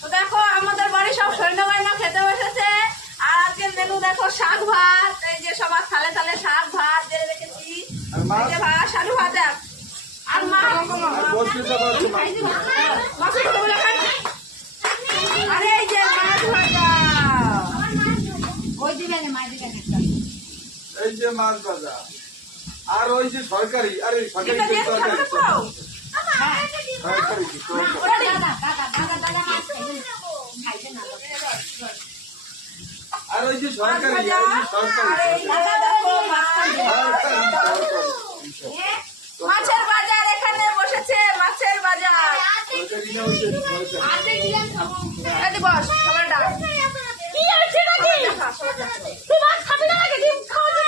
তো দেখো আমাদের বাড়ি সব সৈন্যবাহিনী খেতে বসেছে। আর আজকের মেনু দেখো শাক ভাত, এই যে সবার থালে থালে শাক ভাত দিয়ে রেখেছি, এই যে ভাত আলু ভাজা আর মাছ। আরে এই যে মাছ ভাজা, ওই দিবেন এই যে মাছ ভাজা আর ওই যে সরকারি, আরে সরকারি আর ওই যে সরকারি মাছের বাজার এখানে বসেছে, মাছের বাজার। বস সবার ডাক কি আছে নাকি? তুই মাছ খাবি না নাকি? ডিম খাওয়া